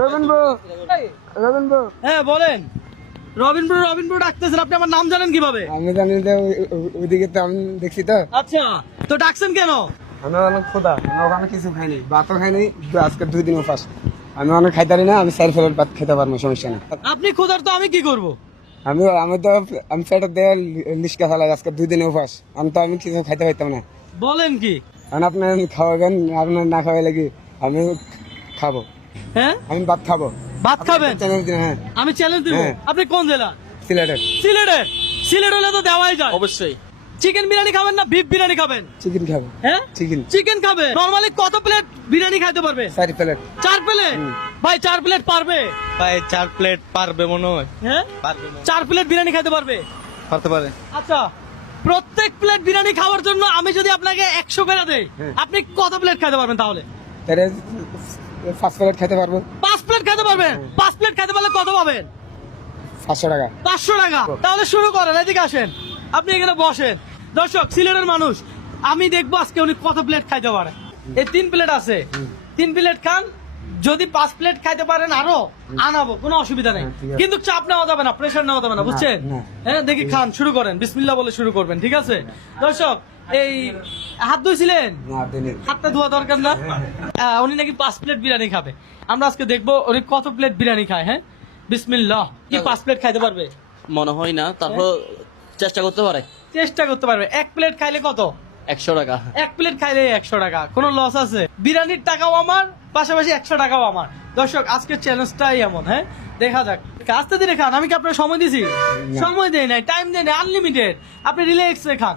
Robin bro, Robin bro. হ্যাঁ বলেন। Robin bro ডাকতেছেন, আপনি আমার নাম জানেন কিভাবে? আমি জানি যে ওইদিকে তো আমি দেখছি তো। আচ্ছা, তো ডাকছেন কেন? আমি অনেক ক্ষুধা, আমি ওখানে কিছু খাইনি, ভাতও খাইনি, আজকে 2 দিন উপাস। আমি অনেক খাইতারি না, আমি 4 প্লেট ভাত খেতে পারবো, সমস্যা নেই। আপনি ক্ষুধার, তো আমি কি করব? আমি পেটের দেওয়া লিস্কা ফেলাই, আজকে 2 দিন উপাস। আমি কিছু খাইতে পারতাম না। বলেন কি? কারণ আপনি খাওয়াবেন, আপনার না খাওয়াইলে কি আমি খাবো? হ্যাঁ, আমি ভাত খাবো। ভাত খাবেন? চ্যালেঞ্জ দিন, হ্যাঁ। আমি চ্যালেঞ্জ দিব। হ্যাঁ। আপনি কোন জেলা? সিলেটের। সিলেট হলে তো দেওয়াই যায়। অবশ্যই। চিকেন বিরিয়ানি খাবেন না বিফ বিরিয়ানি খাবেন? চিকেন খাবো। হ্যাঁ, চিকেন। চিকেন খাবে। নরমালি কত প্লেট বিরিয়ানি খাইতে পারবে? 4 প্লেট। 4 প্লেট? ভাই 4 প্লেট পারবে? ভাই 4 প্লেট পারবে মনে হয়। হ্যাঁ, পারবে 4 প্লেট বিরিয়ানি খাইতে পারবে? পারতে পারে। আচ্ছা, প্রত্যেক প্লেট বিরিয়ানি খাওয়ার জন্য আমি যদি আপনাকে 100 করে দেই, হ্যাঁ। আপনি কত প্লেট খেতে পারবেন তাহলে? তাহলে 5 প্লেট খেতে পারবো। 5 প্লেট খেতে পারবেন? 5 প্লেট খেতে পারলে কত পাবেন? 500 টাকা। 500 টাকা। তাহলে শুরু করেন, এদিকে আসেন, আপনি এখানে বসেন। দর্শক, সিলেটের মানুষ, আমি দেখবো আজকে উনি কত প্লেট খাইতে পারে। এই 3 প্লেট আছে, 3 প্লেট খান। যদি 5 প্লেট খাইতে পারেন আরো আনাবো, কোনো অসুবিধা নেই। ঠিক আছে। কিন্তু চাপ নেওয়া যাবে না, প্রেশার নেওয়া যাবে না, বুঝছেন? না। হ্যাঁ, দেখি খান, শুরু করেন, বিসমিল্লাহ বলে শুরু করবেন, ঠিক আছে? দর্শক, এই হাত ধুইছিলেন? না, দিনে। হাতটা ধোয়া দরকার না। উনি নাকি 5 প্লেট বিরিয়ানি খাবে। আমরা আজকে দেখবো উনি কত প্লেট বিরিয়ানি খায়। হ্যাঁ, বিসমিল্লাহ। কি 5 প্লেট খাইতে পারবে? মনে হয় না, তারপর চেষ্টা করতে পারে। চেষ্টা করতে পারবে। 1 প্লেট খাইলে কত? 100 টাকা। 1 প্লেট খাইলে 100 টাকা। কোনো লস আছে? বিরিয়ানির টাকাও আমার, পাশাপাশি 100 টাকাও আমার। দর্শক, আজকের চ্যালেঞ্জটাই এমন। হ্যাঁ, দেখা যাক। আস্তে ধীরে খান, আমি কি আপনার সময় দিছি? সময় দেই নাই, টাইম দেই নাই, আনলিমিটেড। আপনি রিল্যাক্সে খান,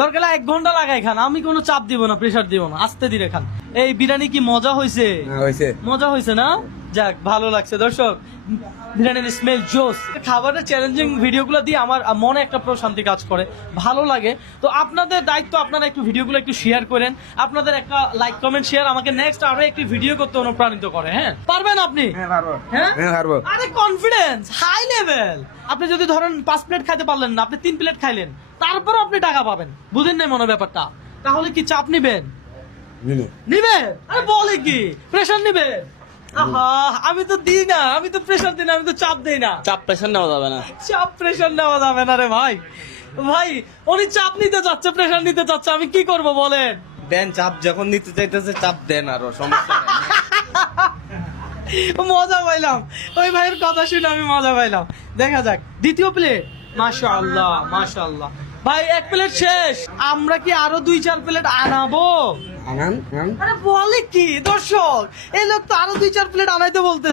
দরকার 1 ঘন্টা লাগাই খান, আমি কোনো চাপ দিব না, প্রেসার দিব না, আস্তে ধীরে খান। এই বিরিয়ানি কি মজা হয়েছে? হয়েছে। মজা হয়েছে না? যাক, ভালো লাগছে। দর্শক, বিরিয়ানির স্মেল জোস। খাবারের চ্যালেঞ্জিং ভিডিওগুলো দিয়ে আমার মনে একটা প্রশান্তি কাজ করে, ভালো লাগে। তো আপনাদের দায়িত্ব, আপনারা একটু ভিডিওগুলো একটু শেয়ার করেন। আপনাদের একটা লাইক কমেন্ট শেয়ার আমাকে নেক্সট আরো একটি ভিডিও করতে অনুপ্রাণিত করে। হ্যাঁ, পারবেন আপনি? হ্যাঁ, পারবো। হ্যাঁ, হ্যাঁ, পারবো। আরে কনফিডেন্স হাই লেভেল। আপনি যদি ধরেন 5 প্লেট খাইতে পারলেন না, আপনি 3 প্লেট খাইলেন, তারপর আপনি টাকা পাবেন। বুঝেন নাই মনে ব্যাপারটা? তাহলে কি চাপ নিবেন? দিনে। নিবেন? আরে বলে কি, প্রেশার নিবেন? আহা, আমি তো দিই না, আমি তো প্রেশার দিই না, আমি তো চাপ দেই না। চাপ প্রেশার নেওয়া যাবে না। চাপ প্রেশার নেওয়া যাবে না রে ভাই। ভাই, উনি চাপ নিতে চাচ্ছে, প্রেশার নিতে চাচ্ছে, আমি কি করব বলেন? দেন, চাপ যখন নিতে চাইতেছে চাপ দেন, আরো সমস্যা নেই। মজা পাইলাম, ওই ভাইয়ের কথা শুনে আমি মজা পাইলাম। দেখা যাক দ্বিতীয় প্লেট। মাশাআল্লাহ, মাশাআল্লাহ। ভাই 1 প্লেট শেষ, আমরা কি আরো 2-4 প্লেট আনাবো? আনান। আরে বলে কি দর্শক, এই লোক তো আরো 2-4 প্লেট আনাইতে বলতে